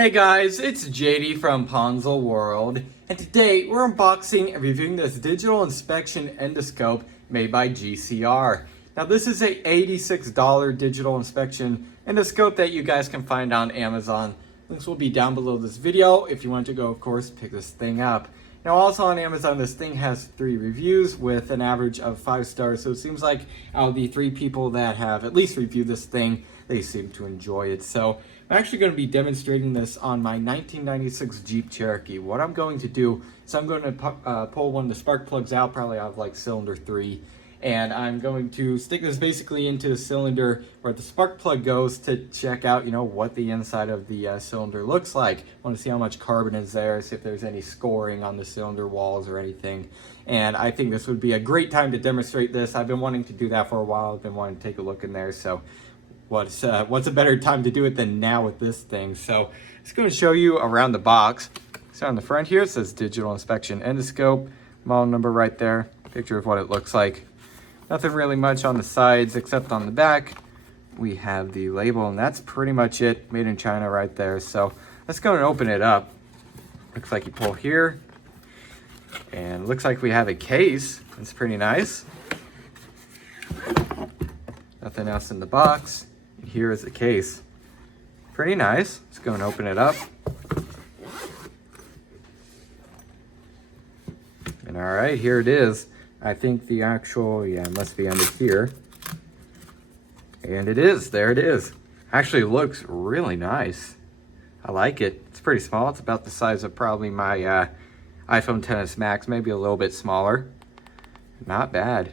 Hey guys, it's JD from Ponzel World, and today we're unboxing and reviewing this digital inspection endoscope made by GECR. Now this is a $86 digital inspection endoscope that you guys can find on Amazon. Links will be down below this video if you want to go, of course, pick this thing up. Now also on Amazon, this thing has 3 reviews with an average of 5 stars, so it seems like out of the 3 people that have at least reviewed this thing, they seem to enjoy it. So I'm actually going to be demonstrating this on my 1996 Jeep Cherokee. What I'm going to do is I'm going to pull one of the spark plugs out, probably out of like cylinder 3, and I'm going to stick this basically into the cylinder where the spark plug goes to check out, what the inside of the cylinder looks like. I want to see how much carbon is there, see if there's any scoring on the cylinder walls or anything. And I think this would be a great time to demonstrate this. I've been wanting to do that for a while. I've been wanting to take a look in there. So what's a better time to do it than now with this thing? So I'm just going to show you around the box. So on the front here, it says Digital Inspection Endoscope, model number right there, picture of what it looks like. Nothing really much on the sides except on the back. We have the label, and that's pretty much it. Made in China right there. So let's go and open it up. Looks like you pull here, and looks like we have a case. It's pretty nice. Nothing else in the box. And here is the case. Pretty nice. Let's go and open it up. And all right, here it is. I think the actual, it must be under here. And it is, there it is. Actually looks really nice. I like it. It's pretty small. It's about the size of probably my iPhone XS Max, maybe a little bit smaller. Not bad.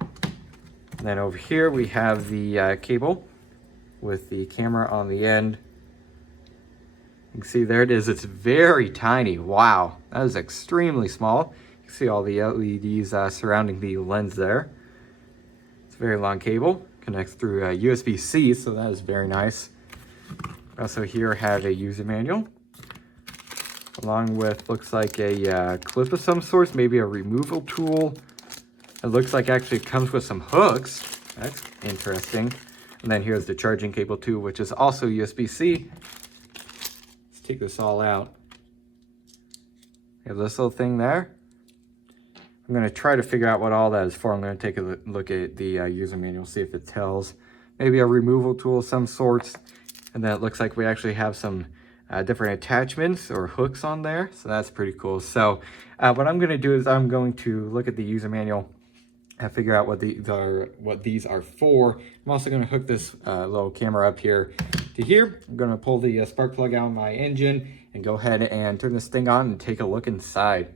And then over here we have the cable with the camera on the end. You can see there it is. It's very tiny. Wow, that is extremely small. You can see all the LEDs surrounding the lens there. It's a very long cable. Connects through USB-C, so that is very nice. Also here have a user manual, along with looks like a clip of some sort, maybe a removal tool. It looks like actually it comes with some hooks. That's interesting. And then here's the charging cable too, which is also USB-C. Let's take this all out. You have this little thing there. I'm going to try to figure out what all that is for. I'm going to take a look at the user manual, see if it tells. Maybe a removal tool of some sorts. And then it looks like we actually have some different attachments or hooks on there. So that's pretty cool. So what I'm going to do is I'm going to look at the user manual and figure out what these are for. I'm also going to hook this little camera up here to here. I'm going to pull the spark plug out of my engine and go ahead and turn this thing on and take a look inside.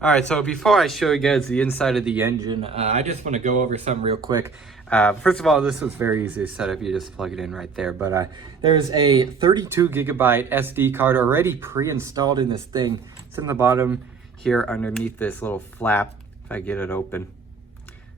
All right, so before I show you guys the inside of the engine, I just want to go over something real quick. First of all, this was very easy to set up. You just plug it in right there. But there's a 32 gigabyte SD card already pre-installed in this thing. It's in the bottom here underneath this little flap, if I get it open.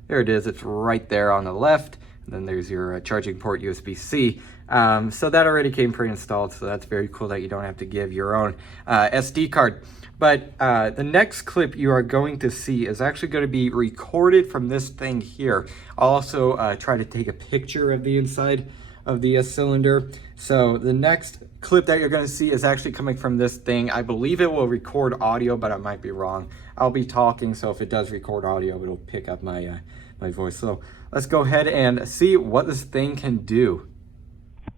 There it is. It's right there on the left. And then there's your charging port USB-C. So that already came pre-installed, so that's very cool that you don't have to give your own SD card. But the next clip you are going to see is actually going to be recorded from this thing here. I'll also try to take a picture of the inside of the cylinder. So the next clip that you're going to see is actually coming from this thing. I believe it will record audio, but I might be wrong. I'll be talking, so if it does record audio, it'll pick up my my voice. So let's go ahead and see what this thing can do.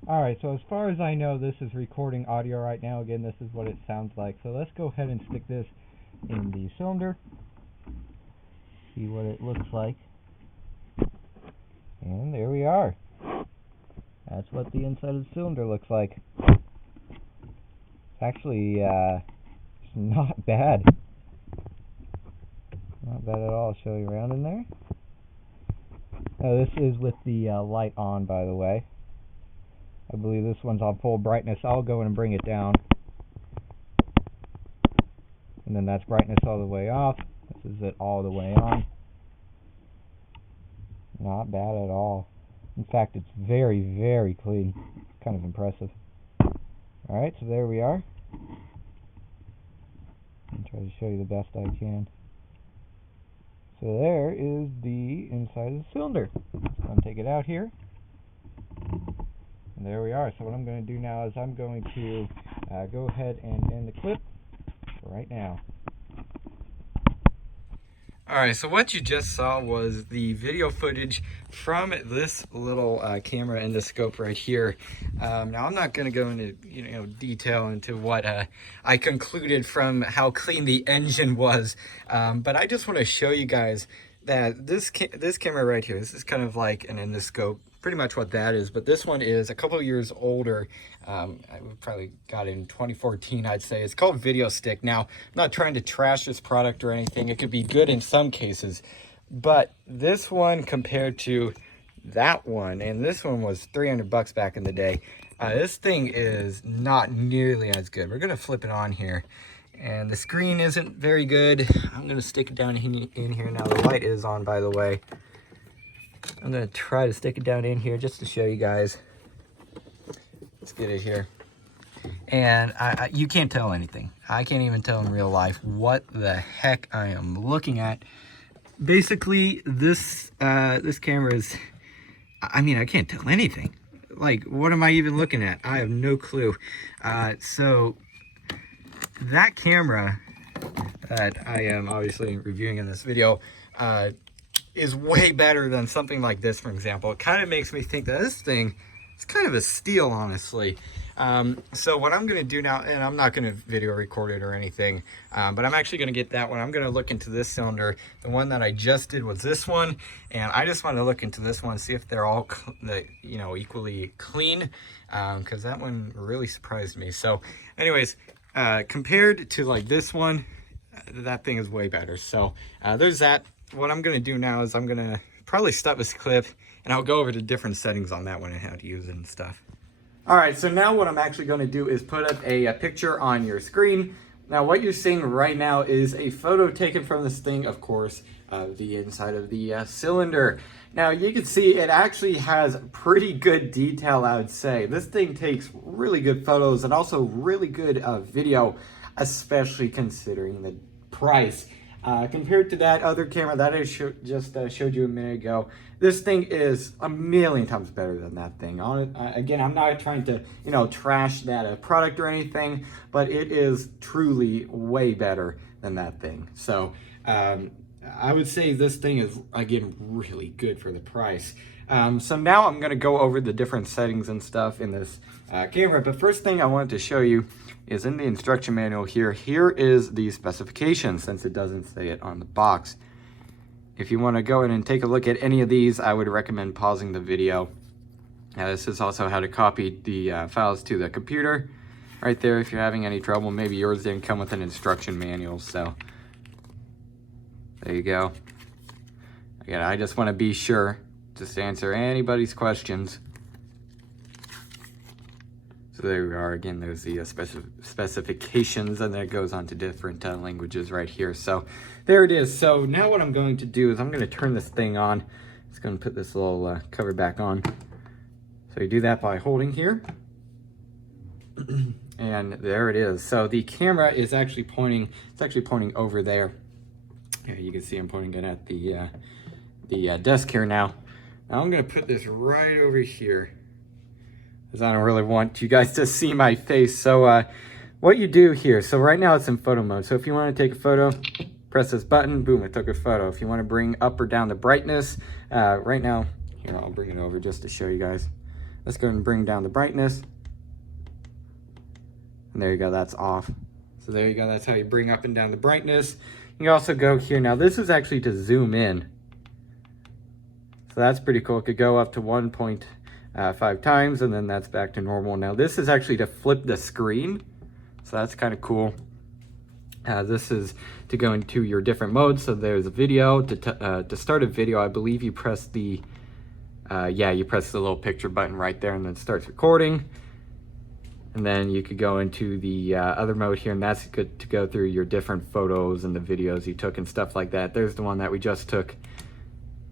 Alright, so as far as I know, this is recording audio right now. Again, this is what it sounds like. So let's go ahead and stick this in the cylinder. See what it looks like. And there we are. That's what the inside of the cylinder looks like. It's actually it's not bad. Not bad at all. I'll show you around in there. Now this is with the light on, by the way. I believe this one's on full brightness. I'll go in and bring it down. And then that's brightness all the way off. This is it all the way on. Not bad at all. In fact, it's very, very clean. Kind of impressive. Alright, so there we are. I'll try to show you the best I can. So there is the inside of the cylinder. I'm going to take it out here. And there we are. So what I'm going to do now is I'm going to go ahead and end the clip right now. Alright, so what you just saw was the video footage from this little camera endoscope right here. Now I'm not going to go into detail into what I concluded from how clean the engine was, but I just want to show you guys that this camera right here, this is kind of like an endoscope, pretty much what that is, but this one is a couple of years older. I probably got it in 2014, I'd say. It's called Video Stick. Now, I'm not trying to trash this product or anything. It could be good in some cases, but this one compared to that one, and this one was 300 bucks back in the day, this thing is not nearly as good. We're gonna flip it on here, and the screen isn't very good. I'm gonna stick it down in here now. The light is on, by the way. I'm gonna try to stick it down in here just to show you guys. Let's get it here. And you can't tell anything. I can't even tell in real life what the heck I am looking at. Basically, this camera is, I mean, I can't tell anything. Like, what am I even looking at? I have no clue. So that camera that I am obviously reviewing in this video is way better than something like this, for example. It kind of makes me think that this thing is kind of a steal, honestly. So what I'm going to do now, and I'm not going to video record it or anything, but I'm actually going to get that one. I'm going to look into this cylinder. The one that I just did was this one, and I just want to look into this one, see if they're all equally clean, because that one really surprised me. So anyways, compared to like this one, that thing is way better. So there's that. What I'm going to do now is I'm going to probably stop this clip, and I'll go over the different settings on that one and how to use it and stuff. Alright, so now what I'm actually going to do is put up a picture on your screen. Now what you're seeing right now is a photo taken from this thing, of course, the inside of the cylinder. Now you can see it actually has pretty good detail, I would say. This thing takes really good photos and also really good video, especially considering the price. Compared to that other camera that I just showed you a minute ago, this thing is a million times better than that thing. Again, I'm not trying to, trash that product or anything, but it is truly way better than that thing. So I would say this thing is, again, really good for the price. So now I'm going to go over the different settings and stuff in this camera, but first thing I wanted to show you is in the instruction manual here. Here is the specifications, since it doesn't say it on the box. If you want to go in and take a look at any of these, I would recommend pausing the video. This is also how to copy the files to the computer. Right there, if you're having any trouble, maybe yours didn't come with an instruction manual, so there you go. Again, I just want to be sure just to answer anybody's questions. So there we are. Again, there's the specifications, and then it goes on to different languages right here. So there it is. So now what I'm going to do is I'm going to turn this thing on. Just going to put this little cover back on. So you do that by holding here. And there it is. So the camera is actually pointing, it's actually pointing over there. Here you can see I'm pointing it at the desk here now. Now I'm going to put this right over here, because I don't really want you guys to see my face. So what you do here, so right now it's in photo mode. So if you want to take a photo, press this button, boom, it took a photo. If you want to bring up or down the brightness, right now, here, I'll bring it over just to show you guys. Let's go and bring down the brightness. And there you go, that's off. So there you go, that's how you bring up and down the brightness. You can also go here. Now this is actually to zoom in. So that's pretty cool. It could go up to 1.5 times, and then that's back to normal. Now this is actually to flip the screen, so that's kind of cool. This is to go into your different modes. So there's a video. To start a video, I believe you press the you press the little picture button right there, and then it starts recording. And then you could go into the other mode here, and that's good to go through your different photos and the videos you took and stuff like that. There's the one that we just took.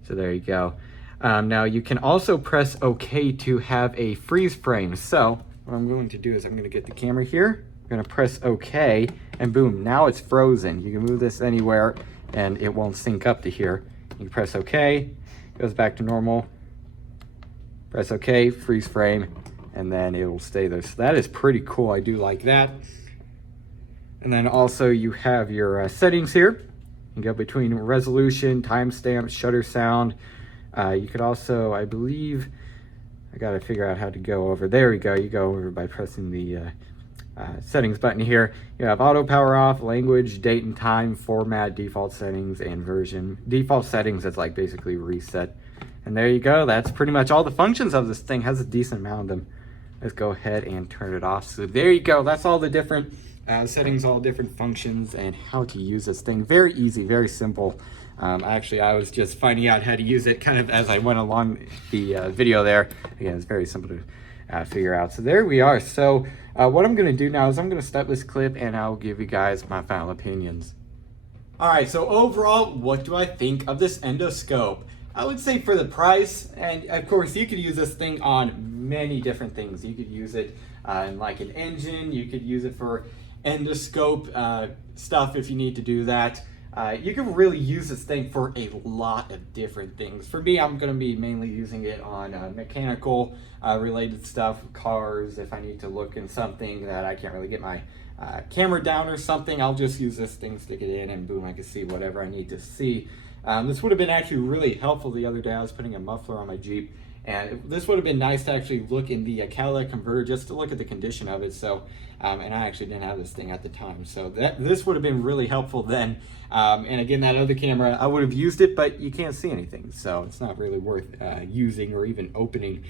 So there you go. Now you can also press OK to have a freeze frame. So what I'm going to do is I'm going to get the camera here. I'm going to press OK, and boom, now it's frozen. You can move this anywhere and it won't sync up to here. You can press OK, goes back to normal. Press OK, freeze frame, and then it will stay there. So that is pretty cool. I do like that. And then also you have your settings here. You can go between resolution, timestamp, shutter sound. You could also, I believe, I got to figure out how to go over. There we go. You go over by pressing the settings button here. You have auto power off, language, date and time, format, default settings, and version. Default settings, it's like basically reset. And there you go. That's pretty much all the functions of this thing. Has a decent amount of them. Let's go ahead and turn it off. So there you go. That's all the different settings, all different functions, and how to use this thing. Very easy, very simple. Actually, I was just finding out how to use it kind of as I went along the video there. Again, it's very simple to figure out. So there we are. So what I'm going to do now is I'm going to stop this clip and I'll give you guys my final opinions. All right, so overall, what do I think of this endoscope? I would say for the price, and of course you could use this thing on many different things. You could use it in like an engine, you could use it for endoscope stuff if you need to do that. You can really use this thing for a lot of different things. For me, I'm going to be mainly using it on mechanical related stuff, cars. If I need to look in something that I can't really get my camera down or something, I'll just use this thing, stick it in, and boom, I can see whatever I need to see. This would have been actually really helpful the other day. I was putting a muffler on my Jeep, and this would have been nice to actually look in the catalytic converter just to look at the condition of it. So, and I actually didn't have this thing at the time, so this would have been really helpful then. And again, that other camera, I would have used it, but you can't see anything, so it's not really worth using or even opening.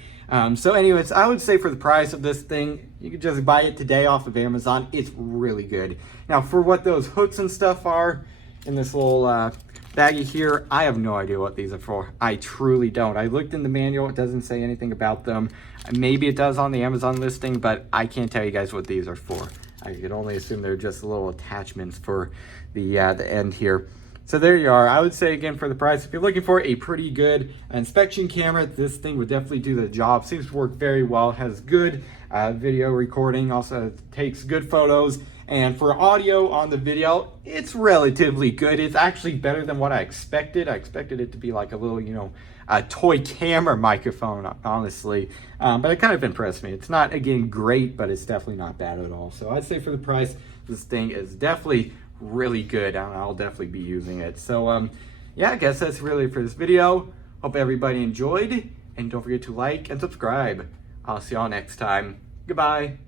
So anyways, I would say for the price of this thing, you could just buy it today off of Amazon. It's really good. Now, for what those hooks and stuff are in this little baggie here, I have no idea what these are for. I truly don't. I looked in the manual, it doesn't say anything about them. Maybe it does on the Amazon listing, but I can't tell you guys what these are for. I can only assume they're just little attachments for the end here. So there you are. I would say again, for the price, if you're looking for a pretty good inspection camera, this thing would definitely do the job. Seems to work very well, has good video recording, also takes good photos. And for audio on the video, it's relatively good. It's actually better than what I expected. I expected it to be like a little, you know, a toy camera microphone, honestly. But it kind of impressed me. It's not, again, great, but it's definitely not bad at all. So I'd say for the price, this thing is definitely really good, and I'll definitely be using it. So, yeah, I guess that's really it for this video. Hope everybody enjoyed, and don't forget to like and subscribe. I'll see y'all next time. Goodbye.